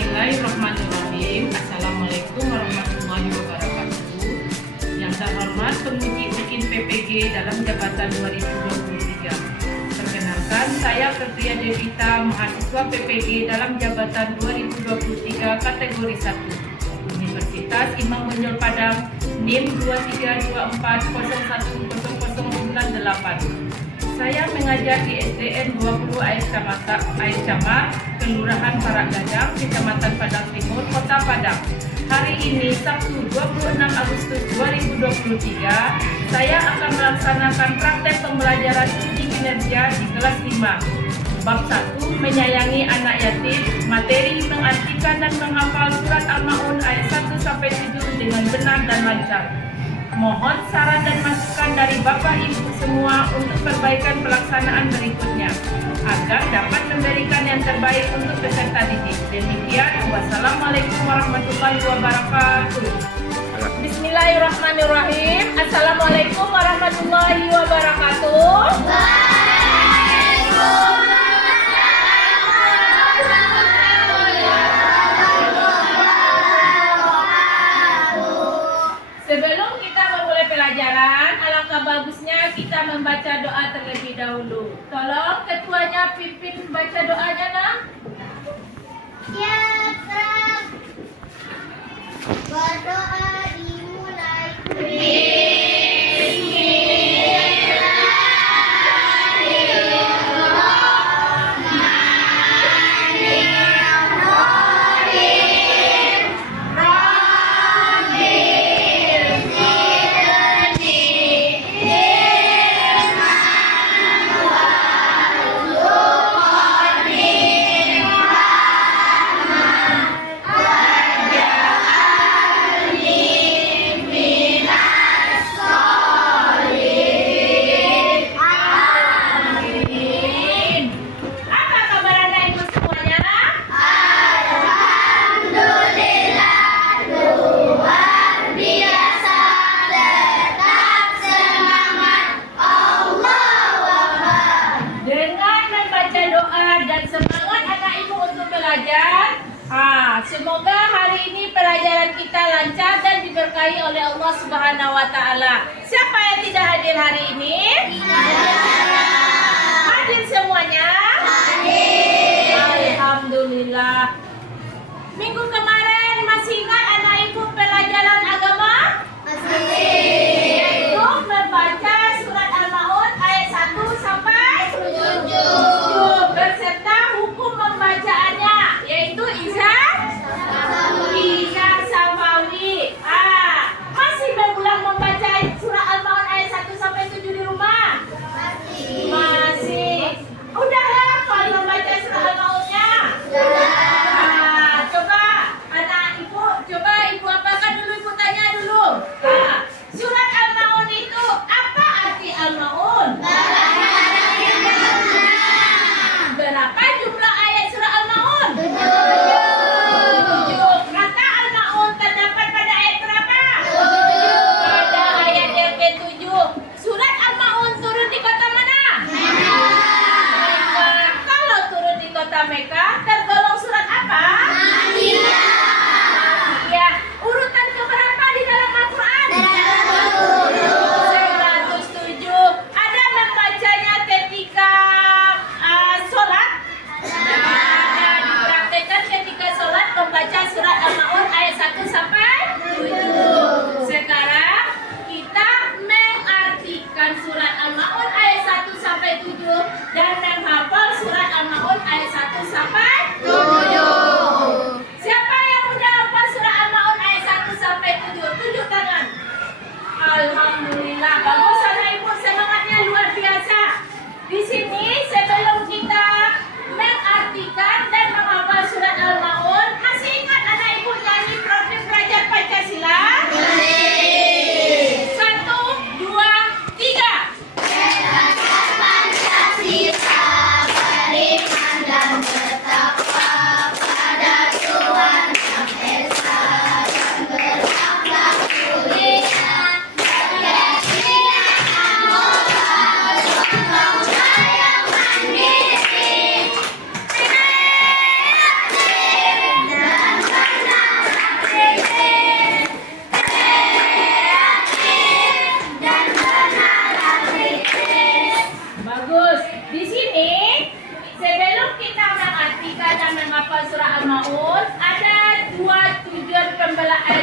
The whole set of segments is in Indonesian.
Bismillahirrahmanirrahim. Assalamualaikum warahmatullahi wabarakatuh. Yang terhormat penguji bikin PPG dalam jabatan 2023. Perkenalkan, saya Febriya Devita, mahasiswa PPG dalam jabatan 2023 kategori 1. Universitas Imam Bonjol Padang, NIM 2324010098. Saya mengajar di SDN 20 Air Camak, Kelurahan Paranggadang, Kecamatan Padang Timur, Kota Padang. Hari ini, Sabtu 26 Agustus 2023, saya akan melaksanakan praktek pembelajaran uji kinerja di kelas 5. Bab 1, menyayangi anak yatim, materi mengartikan dan menghafal surat Al-Ma'un ayat 1-7 dengan benar dan lancar. Mohon saran dan masukan dari Bapak Ibu semua untuk perbaikan pelaksanaan berikutnya agar dapat memberikan yang terbaik untuk peserta didik. Demikian, wassalamualaikum warahmatullahi wabarakatuh. Bismillahirrahmanirrahim. Assalamualaikum warahmatullahi wabarakatuh. Sebelum kita memulai pelajaran, alangkah bagusnya kita membaca doa terlebih dahulu. Tolong ketuanya pimpin baca doanya, nak. Ya, Kak. Berdoa dimulai. Semoga hari ini pelajaran kita lancar dan diberkahi oleh Allah Subhanahu wa Ta'ala. Siapa yang tidak hadir hari ini? Hadir semuanya? Hadir. Alhamdulillah. Minggu kemarin masih ingat anak ibu pelajaran agama? Masih. Yaitu membaca surat Al-Ma'un ayat 1-7 beserta hukum membacaannya, yaitu izah Samawi. Masih berulang membaca surah Al-Ma'un ayat 1-7 di rumah? Masih. Udah hafal membaca surah Al-Ma'unnya?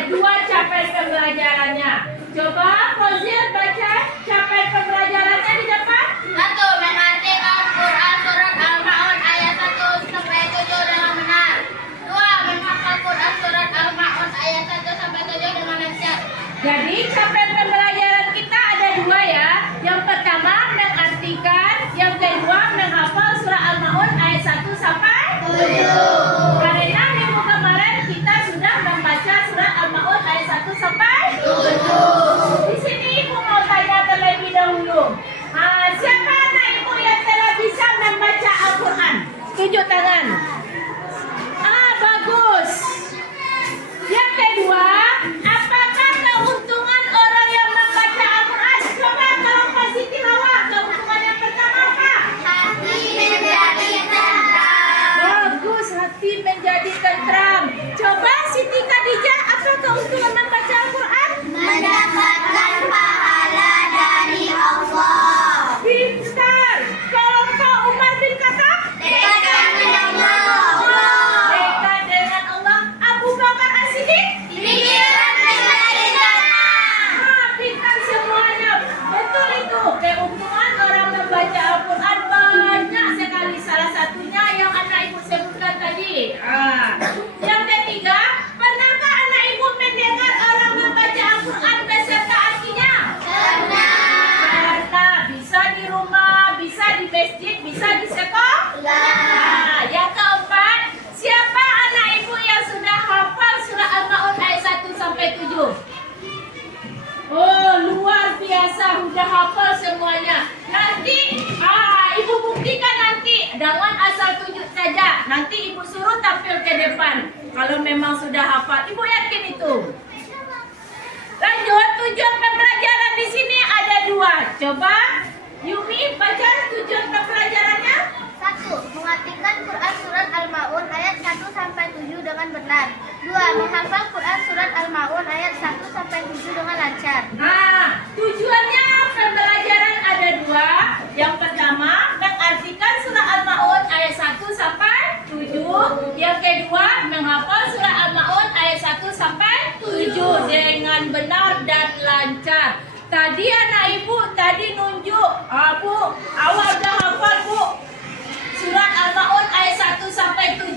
dua capaian pembelajarannya. Coba Fozil baca capaian pembelajarannya di depan. 1. Mengartikan Quran surat Al-Ma'un ayat 1 sampai 7 dengan benar. 2. Menghafal Quran surat Al-Ma'un ayat 1 sampai 7 dengan lancar. Jadi capaian pembelajaran kita ada dua ya. Yang pertama mengartikan, yang kedua menghafal surah Al-Maun ayat 1 sampai 7. Karena minggu kemarin kita sudah membaca surah Al-Maun ayat 1 sampai 7. Di sini ibu mau tanya terlebih dahulu. Siapa anak ibu yang telah bisa membaca Al-Quran? Tunjuk tangan. Bagus. Yang kedua, apakah keuntungan orang yang membaca Al-Quran? Coba kalau kasih tilawah, keuntungan yang pertama apa? Hati menjadi tenang. Bagus, hati menjadi tentram. Coba Siti Khadijah, apa keuntungan membaca Al-Quran? Mendapatkan pahala dari Allah. Pintar. Kalau kau Umar bin Khattab? Dekat dengan Allah. Dekat dengan Allah. Abu Bakar As-Siddiq? Pikiran menjadi tenang. Pintar semuanya. Betul itu. Keuntungan orang membaca Al-Quran banyak sekali. Salah satunya yang anak ibu sebutkan tadi. Yang ketiga, pernahkah anak ibu mendengar orang membaca Al-Quran beserta artinya? Pernah. Bisa di rumah, bisa di masjid, bisa di sekolah. Yang keempat, siapa anak ibu yang sudah hafal surah Al-Maun ayat 1 sampai 7? Oh, luar biasa, sudah hafal semuanya. Nanti, ibu buktikan nanti. Jangan asal tunjuk saja. Nanti ibu suruh tampil ke depan. Kalau memang sudah hafal, ibu yakin itu. Lanjut, tujuan pembelajaran di sini ada dua. Coba, Yumi baca tujuan pembelajarannya. 1. Mengartikan Quran surat Al-Ma'un ayat 1 sampai 7 dengan benar. 2. Menghafal Quran surat Al-Ma'un ayat 1 sampai 7 dengan lancar. Tujuannya pembelajaran ada dua. Yang pertama, mengartikan surah Al-Maun ayat 1 sampai 7. Yang kedua, menghafal surah Al-Maun ayat 1 sampai 7 dengan benar dan lancar. Tadi anak ibu tadi nunjuk, Bu, awal udah hafal Bu. Surat Al-Maun ayat 1 sampai 7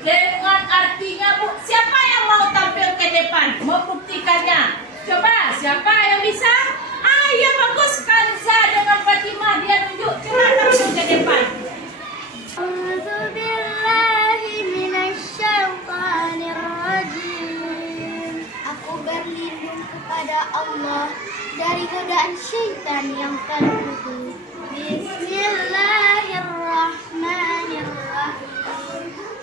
dengan artinya Bu. Siapa yang mau tampil ke depan? Mau buktikannya? Coba, siapa yang bisa? Ya bagus, Kanza dengan Fatimah dia nunjuk. Coba tampil ke depan. A'udzubillahi minasyaitonirrajim. Aku berlindung kepada Allah dari godaan syaitan yang terkutuk. Bismillahirrahmanirrahim.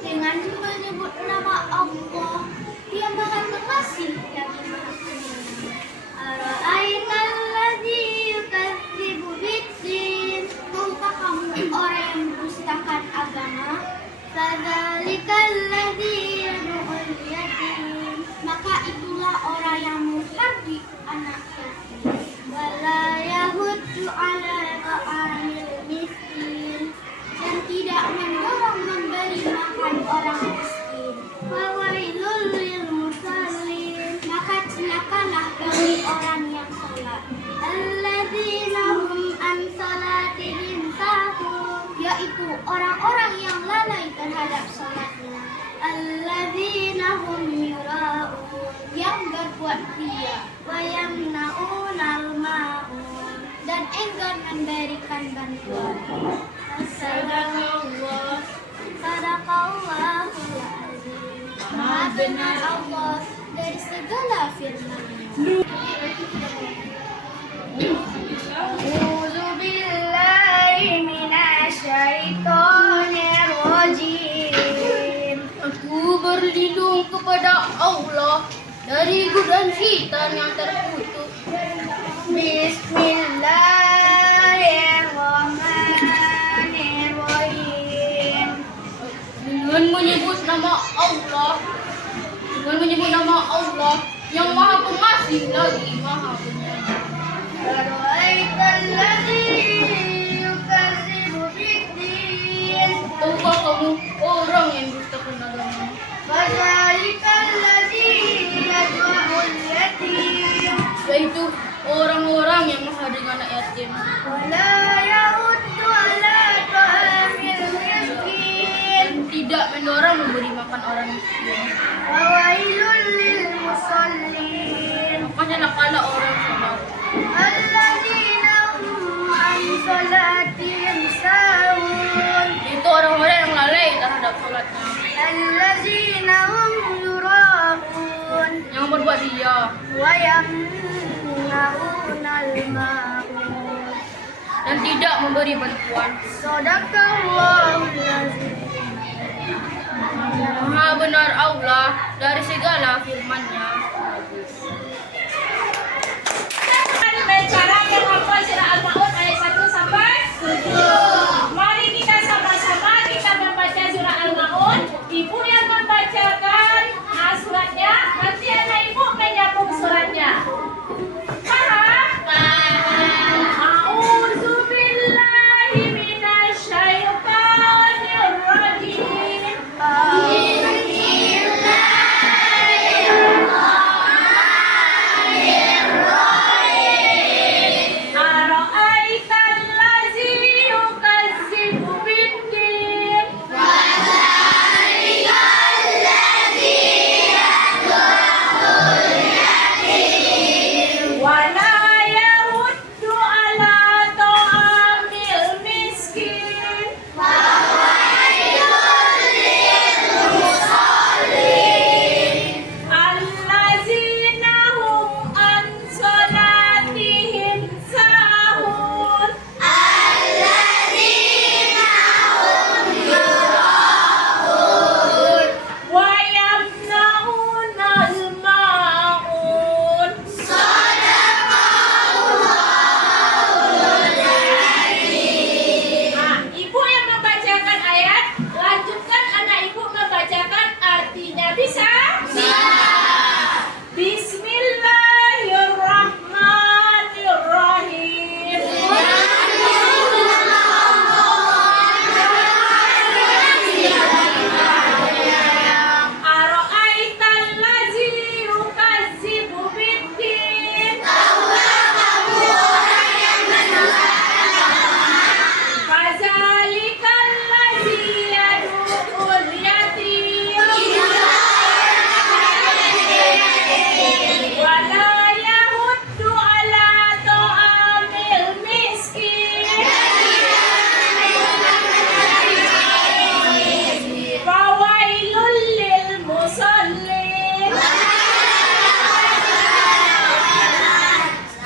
Dengan menyebut nama Allah, Dia Maha Pengasih lagi Maha Penyayang. Ara'aital ladzi yukadzibu biddin. Tahukah kamu orang yang mendustakan agama? Fadzalikal ladzi yad'ul yatim. Maka itulah orang yang menghardik anak yatim. Wala yahuddu ala ta'amil miskin. Dan tidak mendorong memberi makan orang miskin. Fawailul lil musallin. Maka celakalah bagi orang yang salat. Alladzina hum an salatihim sahun. Yaitu orang-orang yang lalai terhadap salatnya. Alladzina hum yura'un. Yang berbuat riya. Wa yamna'unal ma'un. Dan enggan memberikan bantuan. Sadaqallah. Sadaqallahul azim. Maha benar Allah dari segala firman-Nya. A'udzubillahi minasyaitonirrajim. Aku berlindung kepada Allah dari godaan syaitan yang terkutuk. Bismillahirrahmanirrahim. Dengan menyebut nama Allah yang Maha Pengasih lagi Maha Penyayang. Ara'aital ladzi yukadzibu biddin. Tahukah kamu orang yang dustakan agama? Fadzalikal ladzi yad'u yaitu orang-orang yang menghadirkan anak yatim. ولا يحض على طعام المسكين Dan tidak mendorong memberi makan orang miskin. وويل للمصلين Makanya kala orang sholat الذين هم عن صلاتهم ساهون itu orang-orang yang lalai terhadap sholatnya, الذين هم يراءون yang berbuat ria ويمنعون الماعون dan tidak memberi bantuan. صدق الله العظيم. Maha benar Allah dari segala firman-Nya. Cara yang hafal surah Al-Maun ayat 1 sampai 7. Mari kita sama-sama kita membaca surah Al-Maun. Ibu yang membacakan suratnya, nanti anak ibu menyambung suratnya. Paham? A'udzu billahi minasyaitonir rajim. Ara'aital ladzi yukadzibu biddin. Wala yahuddu ala ta'amil miskin. Allazina hum an salatihim sahun. Wa yamna'una al-ma'un. Nah, ibu yang membacakan ayat, lanjutkan anak ibu membacakan artinya. Bisa? Bismillahirrahmanirrahim. Ara'aital ladzi yukadzibu biddin. Fazalikal ladzi yad'ul yatim. Wala yahuddu ala ta'amil miskin. Fawailul lil musallin.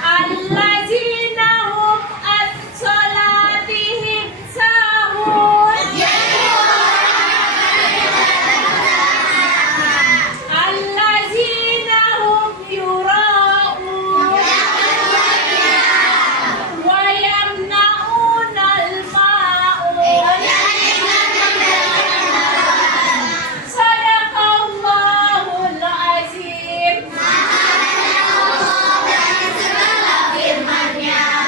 Allazina hum an salatihim sahun. Allazina hum yura'un wa yamna'una al-ma'un. Sadaqallahul azim.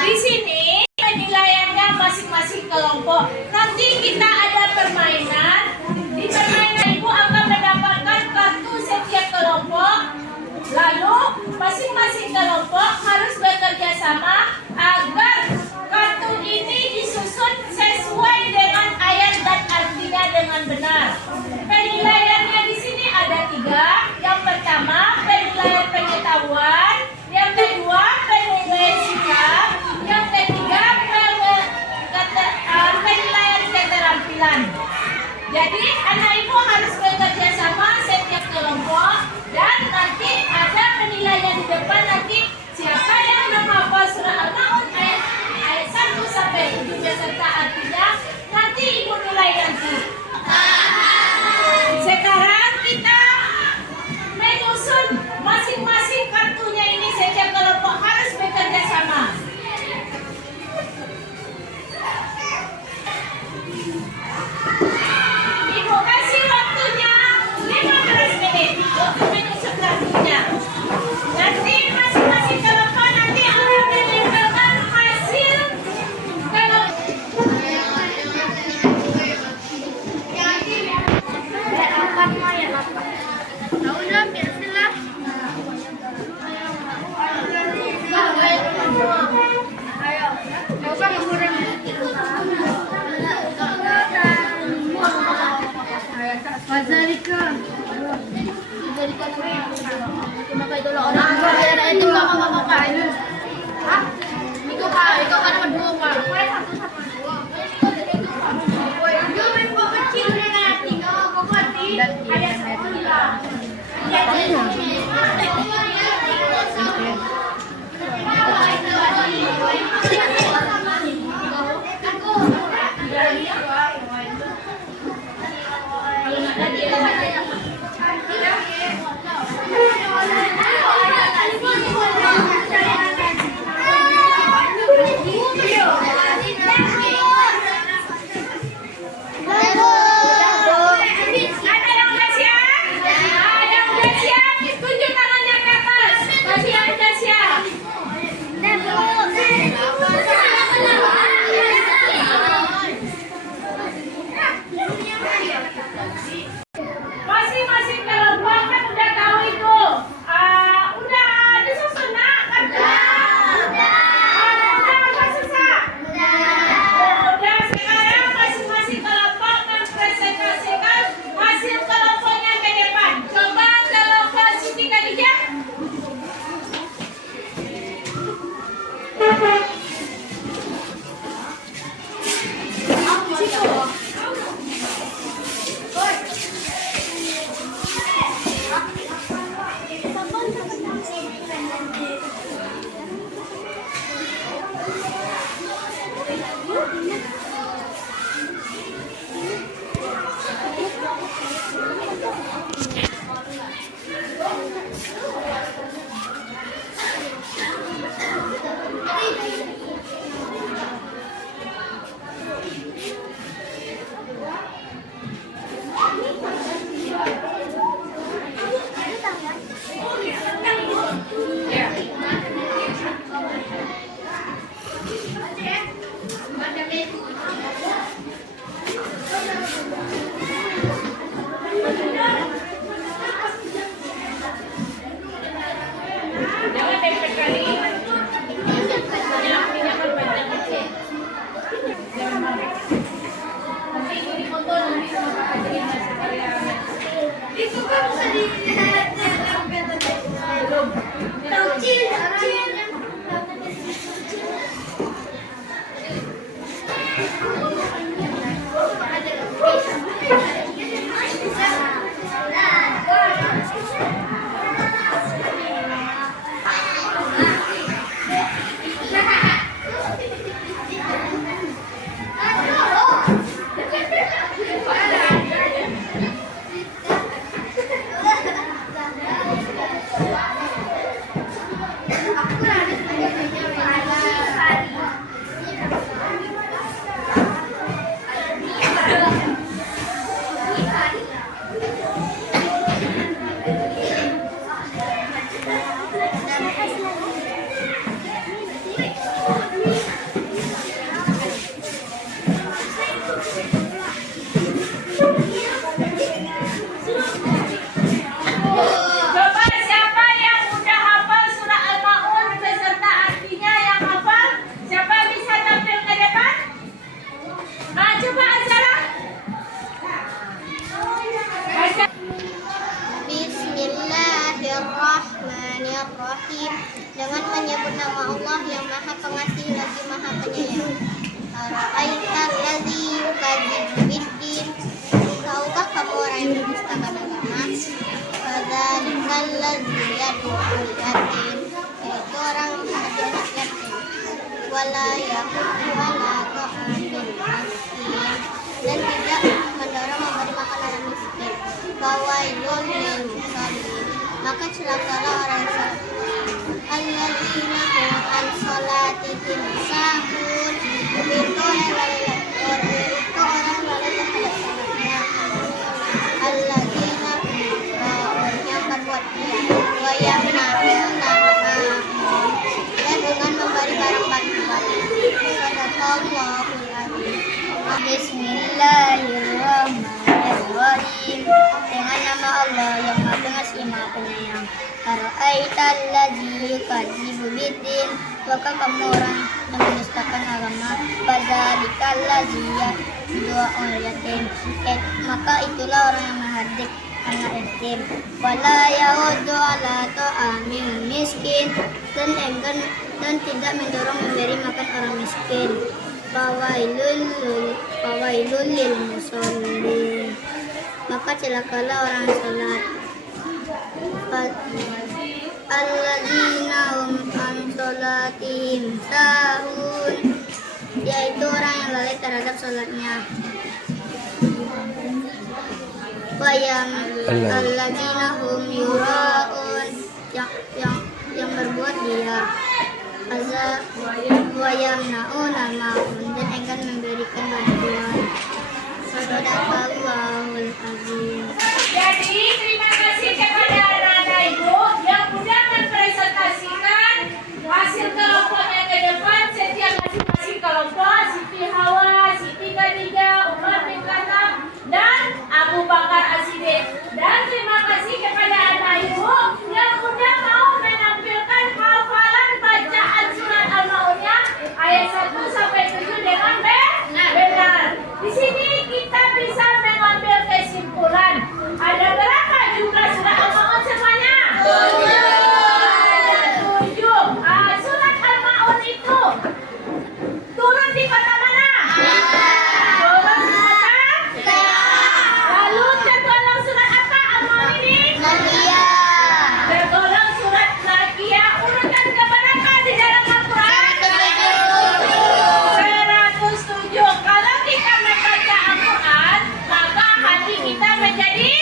Di sini penilaiannya masing-masing kelompok. Nanti kita ada permainan. Di permainan ibu akan mendapatkan kartu setiap kelompok. Lalu masing-masing kelompok harus bekerja sama agar kartu ini disusun sesuai dengan ayat dan artinya dengan benar. Penilaiannya di sini ada 3. Yang pertama penilaian pengetahuan, yang kedua penilaian sikap, yang ketiga penilaian keterampilan. Jadi anak ibu harus bekerja sama setiap kelompok dan nanti ada penilaian di depan, nanti siapa Maka itulah orang kaya itu nggak makakain. Hah? Ikaw ka naman dua ka. Masing-masing kelompok kan udah tahu itu. Udah disusun nak kan? Udah apa susah? Udah sekarang masing-masing kelompok mempresentasikan hasil kelompoknya ke depan. Coba kelompok Siti Khadijah. Jangan tempel kali. Minyak kan banyak. Jangan marah. Nanti itu dipoto nanti sama Pak Haji sekalian. Itu kan bisa di Coba siapa yang udah hafal surah Al-Maun beserta artinya yang hafal? Siapa bisa tampil ke depan? Coba Azara. Baca. Bismillahirrahmanirrahim. Dengan menyebut nama Allah yang Maha Pengasih lagi Maha Penyayang. Ara'aital ladzi yukadzibu biddin. Tahukah kamu orang yang mendustakan agama? Fadzalikal ladzi yad'ul yatim. Yaitu orang yang menghadiah anak yatim. Wala yahuddu ala ta'amil miskin. Dan tidak mendorong memberi makan orang miskin. Fawailun lil musallin. Maka celakalah orang yang salat. Alladzina hum an sholatihim sahun. Itu orang lalai terhadap salatnya. Alladzina yang berbuat dia. Wa yamna'una ma'ahum. Dan dengan memberi barang bantuan. Sadaqallahul adzim. Bismillahirrahmanirrahim. Dengan nama Allah yang Maha Pengasih Maha Penyayang. Ara'aital ladzi yukadzibu biddin. Maka kamu orang yang mendustakan agama. Fadzalikal ladzi yad'ul yatim. Maka itulah orang yang menghardik anak yatim. Wala yahuddu ala ta'amil miskin, dan tidak mendorong memberi makan orang miskin. Fawailul lil musallin, maka celakalah orang salat. Alladzina hum an salatihim sahun, yaitu orang yang lalai terhadap salatnya. Alladzina hum yuraun, yang berbuat dia. Wayamnauna ma'un, dan enggan memberikan bantuan. Sadaqallahul azim. Jadi terima kasih kepada anak-anak ibu yang sudah mempresentasikan hasil kelompoknya ke depan. Setiap masing-masing kelompok, Siti Hawa, Siti Khadijah, Umar bin Khattab, dan Abu Bakar As-Siddiq. Dan terima kasih kepada anak ibu yang sudah mau menampilkan hafalan bacaan surat Al-Ma'unnya ayat 1 sampai 7 dengan benar. Di sini kita bisa mengambil kesimpulan. Ada berapa jumlah surat Al-Ma'un semuanya? 7. Surat Al-Ma'un itu turun di kota mana? Turun di kota? Lalu tergolong surat apa Al-Ma'un ini? Tergolong surat Nakiyah. Urutan keberapa di dalam Al-Quran? 107. Kalau kita membaca Al-Quran, maka hati kita menjadi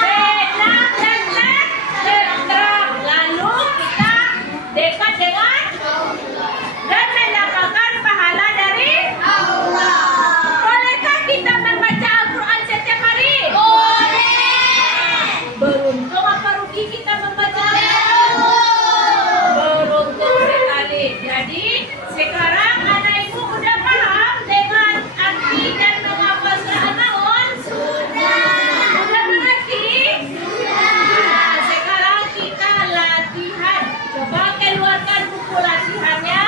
tenang dan tenteram. Lalu kita dekat dengan dan mendapatkan pahala dari Allah. Bolehkah kita membaca Al-Quran setiap hari? Boleh. Beruntung apa rugi kita membaca Al-Quran? Beruntung sekali. Jadi sekarang anak ibu udah paham dengan arti dan menghafal surat Al-Ma'un? Sudah mengerti? Nah, sekarang kita latihan. Coba keluarkan buku latihannya.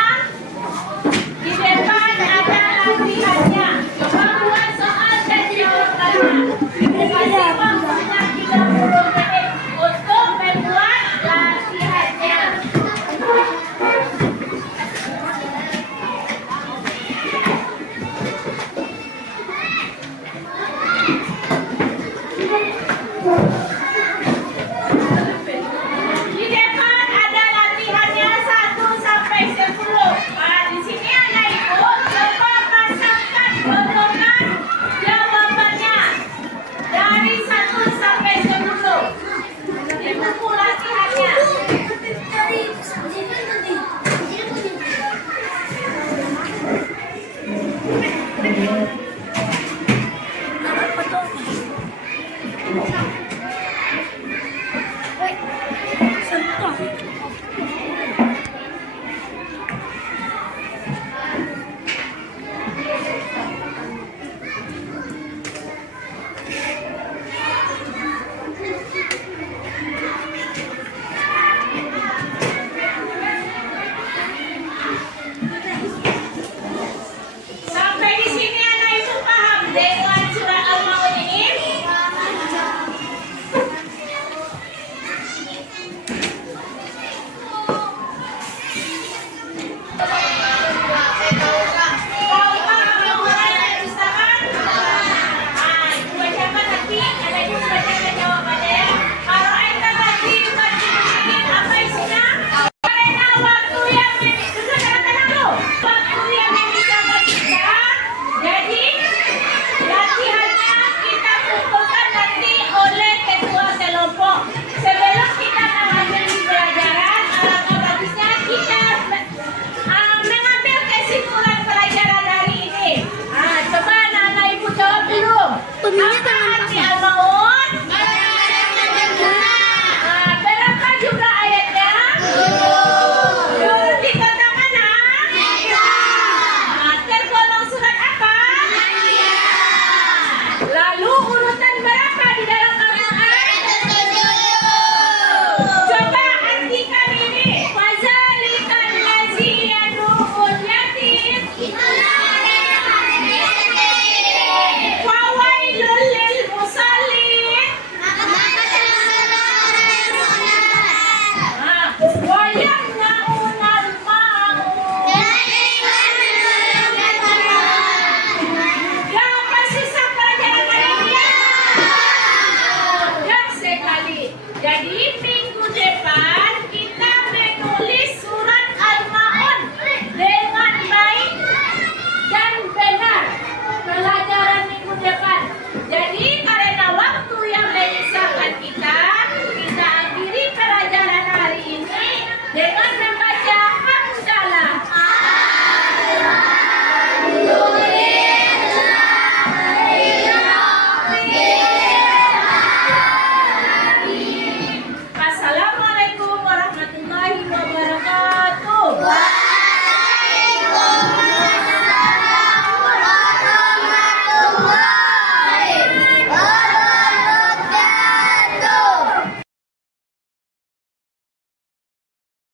Di depan ada latihannya. Coba buat soal dan jawabannya. Dikasih waktunya 30 menit untuk membuat latihannya. Di depan ada latihannya 1 sampai 10. Nah, di sini anak ibu coba pasangkan potongan jawabannya dari 1 sampai 10 di buku latihannya.